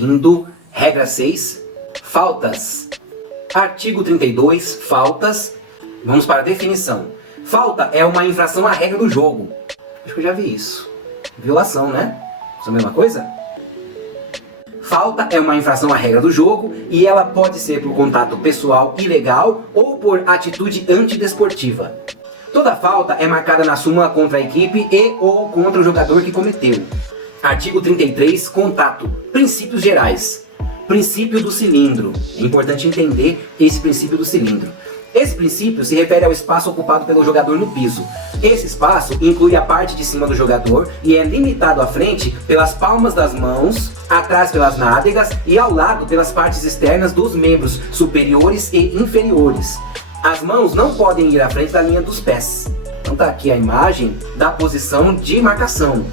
Seguindo, regra 6, faltas. Artigo 32, faltas. Vamos para a definição. Falta é uma infração à regra do jogo. Acho que eu já vi isso. Violação, né? Isso é a mesma coisa? Falta é uma infração à regra do jogo e ela pode ser por contato pessoal ilegal ou por atitude antidesportiva. Toda falta é marcada na súmula contra a equipe e ou contra o jogador que cometeu. Artigo 33, contato. Princípios gerais. Princípio do cilindro. É importante entender esse princípio do cilindro. Esse princípio se refere ao espaço ocupado pelo jogador no piso. Esse espaço inclui a parte de cima do jogador e é limitado à frente pelas palmas das mãos, atrás pelas nádegas e ao lado pelas partes externas dos membros superiores e inferiores. As mãos não podem ir à frente da linha dos pés. Então tá aqui a imagem da posição de marcação.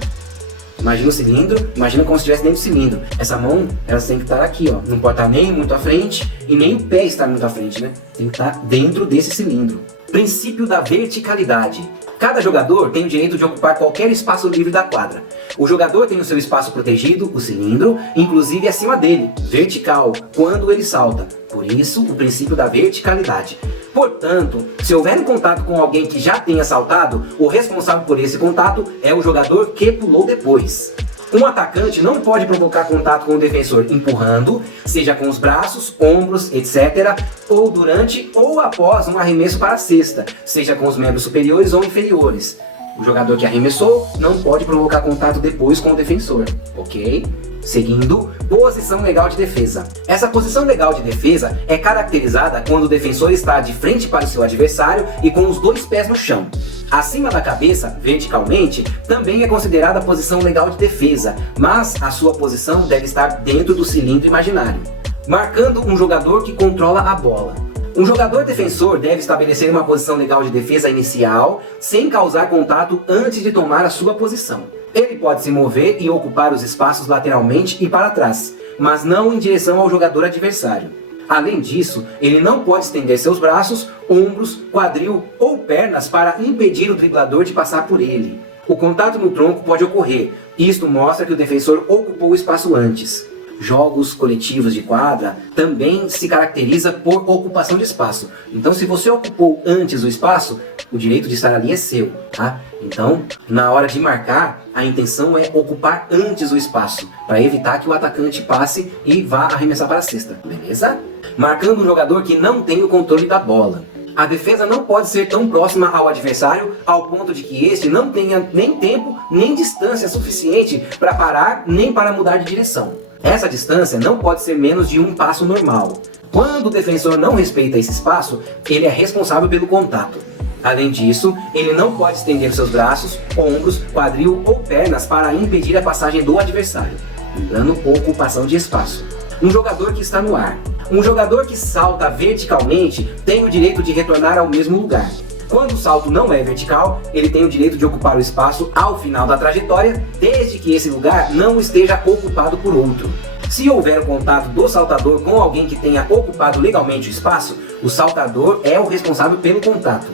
Imagina o cilindro, imagina como se estivesse dentro do cilindro. Essa mão, ela tem que estar aqui, ó. Não pode estar nem muito à frente e nem o pé estar muito à frente, né? Tem que estar dentro desse cilindro. Princípio da verticalidade. Cada jogador tem o direito de ocupar qualquer espaço livre da quadra. O jogador tem o seu espaço protegido, o cilindro, inclusive acima dele, vertical, quando ele salta. Por isso, o princípio da verticalidade. Portanto, se houver um contato com alguém que já tenha saltado, o responsável por esse contato é o jogador que pulou depois. Um atacante não pode provocar contato com o defensor empurrando, seja com os braços, ombros, etc., ou durante ou após um arremesso para a cesta, seja com os membros superiores ou inferiores. O jogador que arremessou não pode provocar contato depois com o defensor, ok? Seguindo, posição legal de defesa. Essa posição legal de defesa é caracterizada quando o defensor está de frente para o seu adversário e com os dois pés no chão. Acima da cabeça, verticalmente, também é considerada a posição legal de defesa, mas a sua posição deve estar dentro do cilindro imaginário. Marcando um jogador que controla a bola. Um jogador defensor deve estabelecer uma posição legal de defesa inicial, sem causar contato antes de tomar a sua posição. Ele pode se mover e ocupar os espaços lateralmente e para trás, mas não em direção ao jogador adversário. Além disso, ele não pode estender seus braços, ombros, quadril ou pernas para impedir o driblador de passar por ele. O contato no tronco pode ocorrer. Isto mostra que o defensor ocupou o espaço antes. Jogos coletivos de quadra também se caracteriza por ocupação de espaço. Então, se você ocupou antes o espaço, o direito de estar ali é seu, tá? Então, na hora de marcar, a intenção é ocupar antes o espaço, para evitar que o atacante passe e vá arremessar para a cesta, beleza? Marcando um jogador que não tem o controle da bola. A defesa não pode ser tão próxima ao adversário ao ponto de que este não tenha nem tempo nem distância suficiente para parar nem para mudar de direção. Essa distância não pode ser menos de um passo normal. Quando o defensor não respeita esse espaço, ele é responsável pelo contato. Além disso, ele não pode estender seus braços, ombros, quadril ou pernas para impedir a passagem do adversário, lembrando ocupação de espaço. Um jogador que está no ar. Um jogador que salta verticalmente tem o direito de retornar ao mesmo lugar. Quando o salto não é vertical, ele tem o direito de ocupar o espaço ao final da trajetória, desde que esse lugar não esteja ocupado por outro. Se houver contato do saltador com alguém que tenha ocupado legalmente o espaço, o saltador é o responsável pelo contato.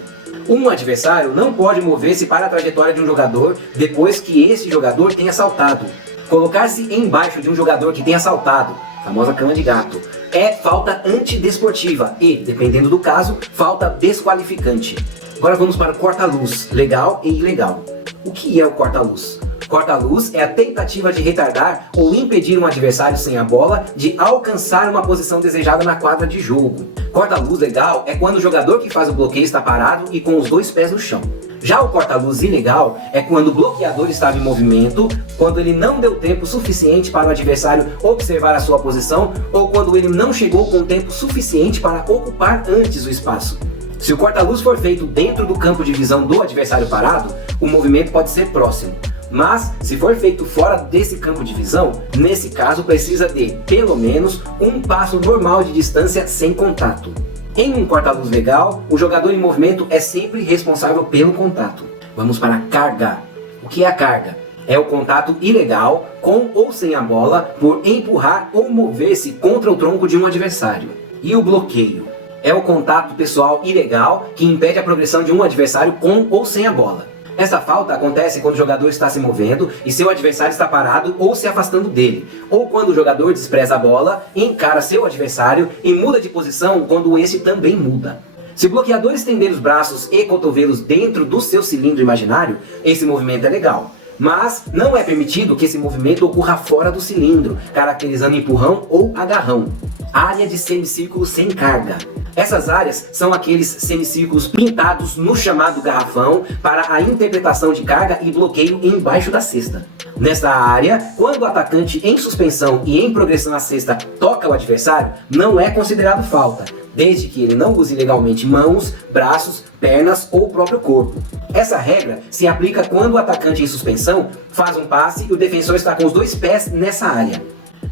Um adversário não pode mover-se para a trajetória de um jogador depois que esse jogador tenha saltado. Colocar-se embaixo de um jogador que tenha saltado, famosa cama de gato, é falta antidesportiva e, dependendo do caso, falta desqualificante. Agora vamos para o corta-luz, legal e ilegal. O que é o corta-luz? Corta-luz é a tentativa de retardar ou impedir um adversário sem a bola de alcançar uma posição desejada na quadra de jogo. Corta-luz legal é quando o jogador que faz o bloqueio está parado e com os dois pés no chão. Já o corta-luz ilegal é quando o bloqueador estava em movimento, quando ele não deu tempo suficiente para o adversário observar a sua posição ou quando ele não chegou com tempo suficiente para ocupar antes o espaço. Se o corta-luz for feito dentro do campo de visão do adversário parado, o movimento pode ser próximo. Mas, se for feito fora desse campo de visão, nesse caso precisa de, pelo menos, um passo normal de distância sem contato. Em um corta-luz legal, o jogador em movimento é sempre responsável pelo contato. Vamos para a carga. O que é a carga? É o contato ilegal, com ou sem a bola, por empurrar ou mover-se contra o tronco de um adversário. E o bloqueio? É o contato pessoal ilegal que impede a progressão de um adversário com ou sem a bola. Essa falta acontece quando o jogador está se movendo e seu adversário está parado ou se afastando dele, ou quando o jogador despreza a bola, encara seu adversário e muda de posição quando este também muda. Se o bloqueador estender os braços e cotovelos dentro do seu cilindro imaginário, esse movimento é legal. Mas não é permitido que esse movimento ocorra fora do cilindro, caracterizando empurrão ou agarrão. Área de semicírculo sem carga. Essas áreas são aqueles semicírculos pintados no chamado garrafão para a interpretação de carga e bloqueio embaixo da cesta. Nesta área, quando o atacante em suspensão e em progressão à cesta toca o adversário, não é considerado falta, desde que ele não use ilegalmente mãos, braços, pernas ou o próprio corpo. Essa regra se aplica quando o atacante em suspensão faz um passe e o defensor está com os dois pés nessa área,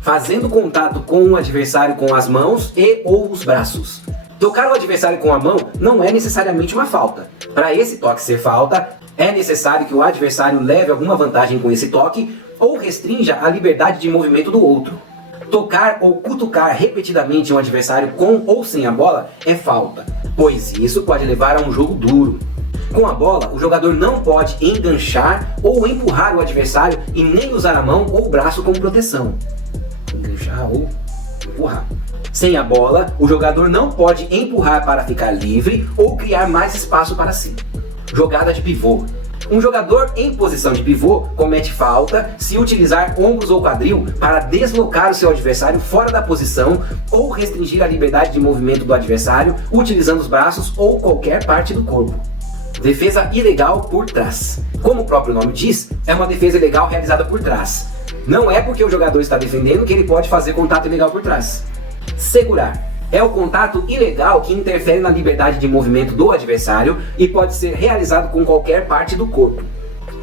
fazendo contato com o adversário com as mãos e ou os braços. Tocar o adversário com a mão não é necessariamente uma falta. Para esse toque ser falta, é necessário que o adversário leve alguma vantagem com esse toque ou restrinja a liberdade de movimento do outro. Tocar ou cutucar repetidamente um adversário com ou sem a bola é falta, pois isso pode levar a um jogo duro. Com a bola, o jogador não pode enganchar ou empurrar o adversário e nem usar a mão ou o braço como proteção. Enganchar ou empurrar. Sem a bola, o jogador não pode empurrar para ficar livre ou criar mais espaço para si. Jogada de pivô. Um jogador em posição de pivô comete falta se utilizar ombros ou quadril para deslocar o seu adversário fora da posição ou restringir a liberdade de movimento do adversário utilizando os braços ou qualquer parte do corpo. Defesa ilegal por trás. Como o próprio nome diz, é uma defesa ilegal realizada por trás. Não é porque o jogador está defendendo que ele pode fazer contato ilegal por trás. Segurar. É o contato ilegal que interfere na liberdade de movimento do adversário e pode ser realizado com qualquer parte do corpo.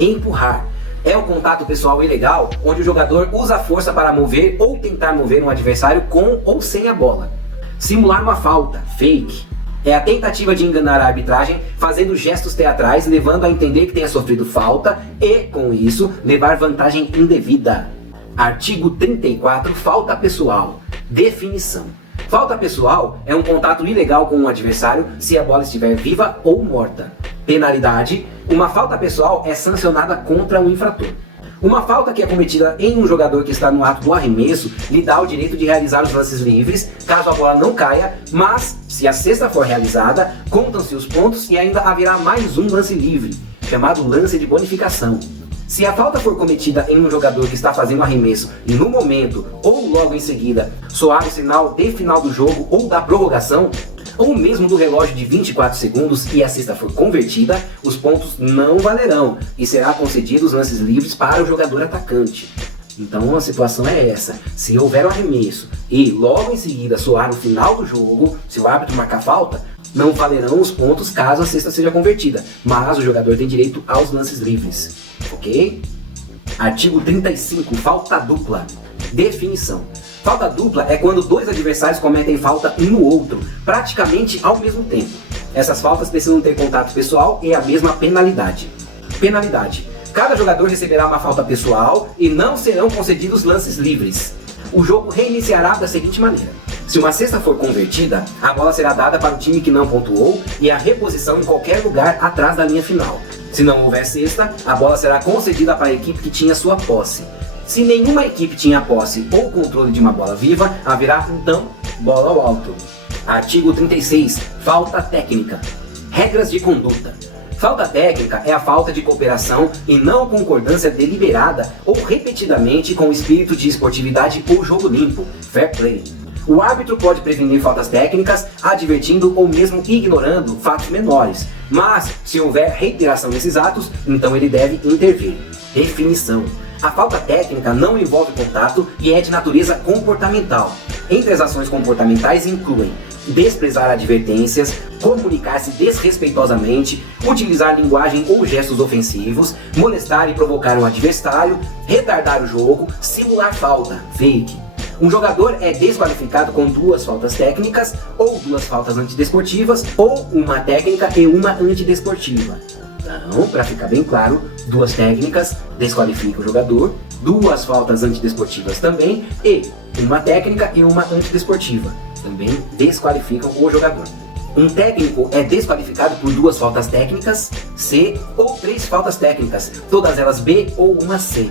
Empurrar. É o contato pessoal ilegal onde o jogador usa a força para mover ou tentar mover um adversário com ou sem a bola. Simular uma falta, fake. É a tentativa de enganar a arbitragem fazendo gestos teatrais, levando a entender que tenha sofrido falta e, com isso, levar vantagem indevida. Artigo 34, falta pessoal. Definição. Falta pessoal é um contato ilegal com um adversário se a bola estiver viva ou morta. Penalidade. Uma falta pessoal é sancionada contra um infrator. Uma falta que é cometida em um jogador que está no ato do arremesso lhe dá o direito de realizar os lances livres, caso a bola não caia, mas, se a cesta for realizada, contam-se os pontos e ainda haverá mais um lance livre, chamado lance de bonificação. Se a falta for cometida em um jogador que está fazendo arremesso e no momento, ou logo em seguida, soar o sinal de final do jogo ou da prorrogação, ou mesmo do relógio de 24 segundos e a cesta for convertida, os pontos não valerão e será concedidos lances livres para o jogador atacante. Então a situação é essa: se houver um arremesso e logo em seguida soar o final do jogo, se o árbitro marcar falta, não valerão os pontos caso a cesta seja convertida, mas o jogador tem direito aos lances livres. Ok? Artigo 35, falta dupla. Definição. Falta dupla é quando dois adversários cometem falta um no outro, praticamente ao mesmo tempo. Essas faltas precisam ter contato pessoal e a mesma penalidade. Penalidade. Cada jogador receberá uma falta pessoal e não serão concedidos lances livres. O jogo reiniciará da seguinte maneira: se uma cesta for convertida, a bola será dada para o time que não pontuou e a reposição em qualquer lugar atrás da linha final. Se não houver cesta, a bola será concedida para a equipe que tinha sua posse. Se nenhuma equipe tinha posse ou controle de uma bola viva, haverá então bola ao alto. Artigo 36. Falta técnica. Regras de conduta. Falta técnica é a falta de cooperação e não concordância deliberada ou repetidamente com o espírito de esportividade ou jogo limpo, fair play. O árbitro pode prevenir faltas técnicas, advertindo ou mesmo ignorando fatos menores, mas se houver reiteração desses atos, então ele deve intervir. Definição. A falta técnica não envolve contato e é de natureza comportamental. Entre as ações comportamentais incluem desprezar advertências, comunicar-se desrespeitosamente, utilizar linguagem ou gestos ofensivos, molestar e provocar um adversário, retardar o jogo, simular falta, fake. Um jogador é desqualificado com 2 faltas técnicas ou 2 faltas antidesportivas ou uma técnica e uma antidesportiva. Então, para ficar bem claro, 2 técnicas desqualificam o jogador, 2 faltas antidesportivas também e uma técnica e uma antidesportiva também desqualificam o jogador. Um técnico é desqualificado por 2 faltas técnicas, C, ou 3 faltas técnicas, todas elas B ou uma C.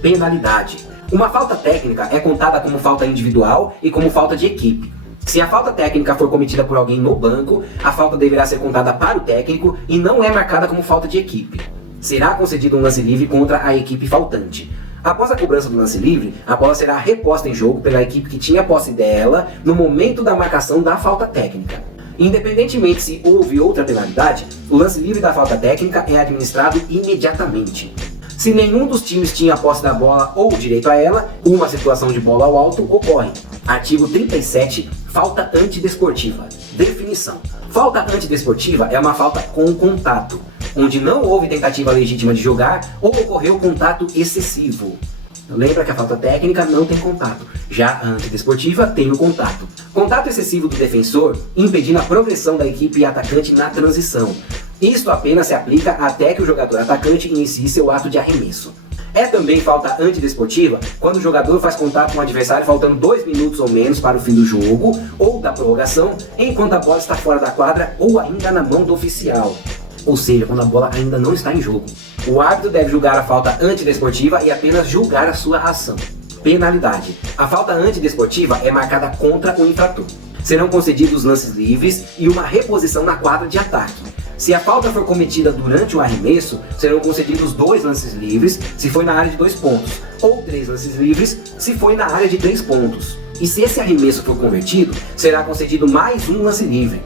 Penalidade. Uma falta técnica é contada como falta individual e como falta de equipe. Se a falta técnica for cometida por alguém no banco, a falta deverá ser contada para o técnico e não é marcada como falta de equipe. Será concedido um lance livre contra a equipe faltante. Após a cobrança do lance livre, a bola será reposta em jogo pela equipe que tinha posse dela no momento da marcação da falta técnica. Independentemente se houve outra penalidade, o lance livre da falta técnica é administrado imediatamente. Se nenhum dos times tinha posse da bola ou direito a ela, uma situação de bola ao alto ocorre. Artigo 37, falta antidesportiva. Definição. Falta antidesportiva é uma falta com contato, onde não houve tentativa legítima de jogar ou ocorreu contato excessivo. Lembra que a falta técnica não tem contato, já a antidesportiva tem o contato. Contato excessivo do defensor impedindo a progressão da equipe atacante na transição. Isto apenas se aplica até que o jogador atacante inicie seu ato de arremesso. É também falta antidesportiva quando o jogador faz contato com o adversário faltando 2 minutos ou menos para o fim do jogo ou da prorrogação, enquanto a bola está fora da quadra ou ainda na mão do oficial. Ou seja, quando a bola ainda não está em jogo. O árbitro deve julgar a falta antidesportiva e apenas julgar a sua ação. Penalidade. A falta antidesportiva é marcada contra o infrator. Serão concedidos lances livres e uma reposição na quadra de ataque. Se a falta for cometida durante o arremesso, serão concedidos 2 lances livres se foi na área de 2 pontos, ou 3 lances livres se foi na área de 3 pontos. E se esse arremesso for convertido, será concedido mais um lance livre.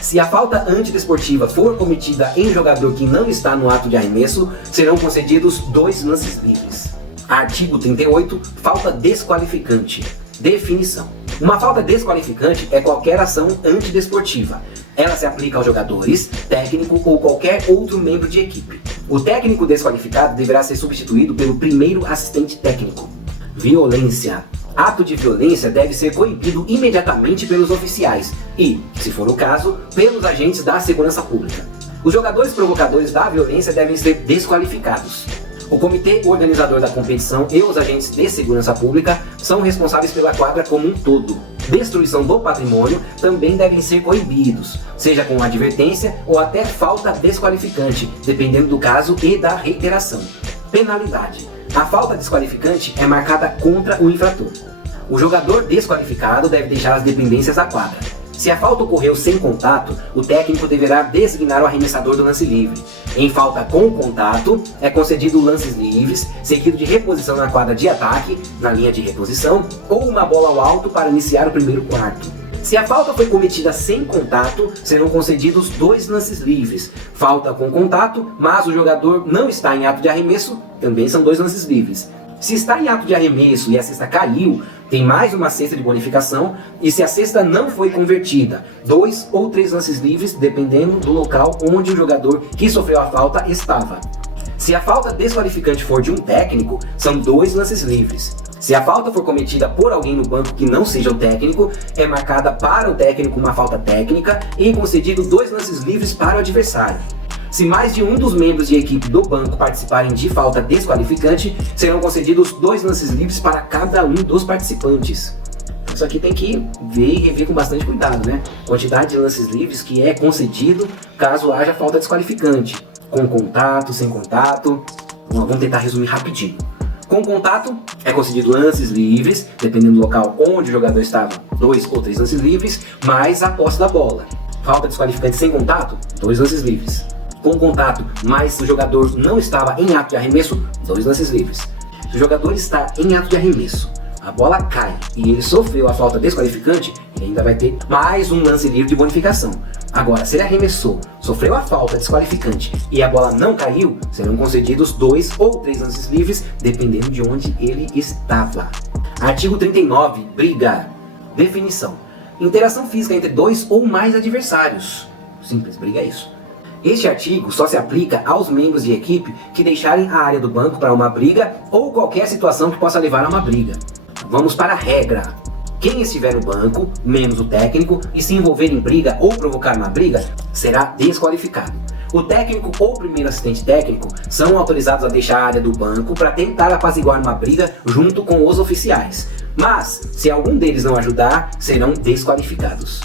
Se a falta antidesportiva for cometida em jogador que não está no ato de arremesso, serão concedidos 2 lances livres. Artigo 38, falta desqualificante. Definição. Uma falta desqualificante é qualquer ação antidesportiva. Ela se aplica aos jogadores, técnico ou qualquer outro membro de equipe. O técnico desqualificado deverá ser substituído pelo primeiro assistente técnico. Violência. Ato de violência deve ser coibido imediatamente pelos oficiais e, se for o caso, pelos agentes da segurança pública. Os jogadores provocadores da violência devem ser desqualificados. O comitê organizador da competição e os agentes de segurança pública são responsáveis pela quadra como um todo. Destruição do patrimônio também devem ser coibidos, seja com advertência ou até falta desqualificante, dependendo do caso e da reiteração. Penalidade. A falta desqualificante é marcada contra o infrator. O jogador desqualificado deve deixar as dependências da quadra. Se a falta ocorreu sem contato, o técnico deverá designar o arremessador do lance livre. Em falta com contato, é concedido lances livres, seguido de reposição na quadra de ataque, na linha de reposição, ou uma bola ao alto para iniciar o primeiro quarto. Se a falta foi cometida sem contato, serão concedidos 2 lances livres. Falta com contato, mas o jogador não está em ato de arremesso, também são 2 lances livres. Se está em ato de arremesso e a cesta caiu, tem mais uma cesta de bonificação, e se a cesta não foi convertida, 2 ou 3 lances livres, dependendo do local onde o jogador que sofreu a falta estava. Se a falta desqualificante for de um técnico, são 2 lances livres. Se a falta for cometida por alguém no banco que não seja o técnico, é marcada para o técnico uma falta técnica e concedido 2 lances livres para o adversário. Se mais de um dos membros de equipe do banco participarem de falta desqualificante, serão concedidos 2 lances livres para cada um dos participantes. Isso aqui tem que ver e rever com bastante cuidado, né? Quantidade de lances livres que é concedido caso haja falta desqualificante. Com contato, sem contato. Vamos tentar resumir rapidinho. Com contato, é concedido lances livres, dependendo do local onde o jogador estava, 2 ou 3 lances livres, mais a posse da bola. Falta desqualificante sem contato, 2 lances livres. Com contato, mas se o jogador não estava em ato de arremesso, 2 lances livres. Se o jogador está em ato de arremesso, a bola cai e ele sofreu a falta desqualificante, ele ainda vai ter mais um lance livre de bonificação. Agora, se ele arremessou, sofreu a falta desqualificante e a bola não caiu, serão concedidos 2 ou 3 lances livres, dependendo de onde ele estava. Artigo 39. Briga. Definição. Interação física entre 2 ou mais adversários. Simples, briga é isso. Este artigo só se aplica aos membros de equipe que deixarem a área do banco para uma briga ou qualquer situação que possa levar a uma briga. Vamos para a regra. Quem estiver no banco, menos o técnico, e se envolver em briga ou provocar uma briga, será desqualificado. O técnico ou primeiro assistente técnico são autorizados a deixar a área do banco para tentar apaziguar uma briga junto com os oficiais. Mas, se algum deles não ajudar, serão desqualificados.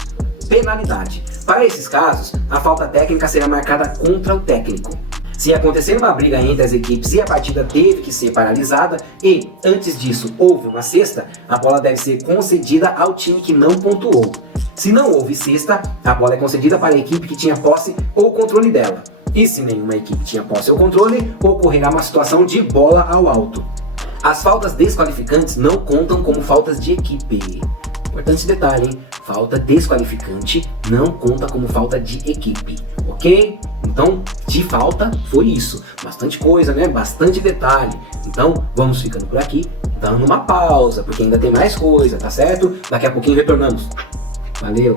Penalidade. Para esses casos, a falta técnica será marcada contra o técnico. Se acontecer uma briga entre as equipes e a partida teve que ser paralisada e, antes disso, houve uma cesta, a bola deve ser concedida ao time que não pontuou. Se não houve cesta, a bola é concedida para a equipe que tinha posse ou controle dela. E se nenhuma equipe tinha posse ou controle, ocorrerá uma situação de bola ao alto. As faltas desqualificantes não contam como faltas de equipe. Importante detalhe, hein? Falta desqualificante não conta como falta de equipe, ok? Então, de falta, foi isso. Bastante coisa, né? Bastante detalhe. Então, vamos ficando por aqui, dando uma pausa, porque ainda tem mais coisa, tá certo? Daqui a pouquinho retornamos. Valeu!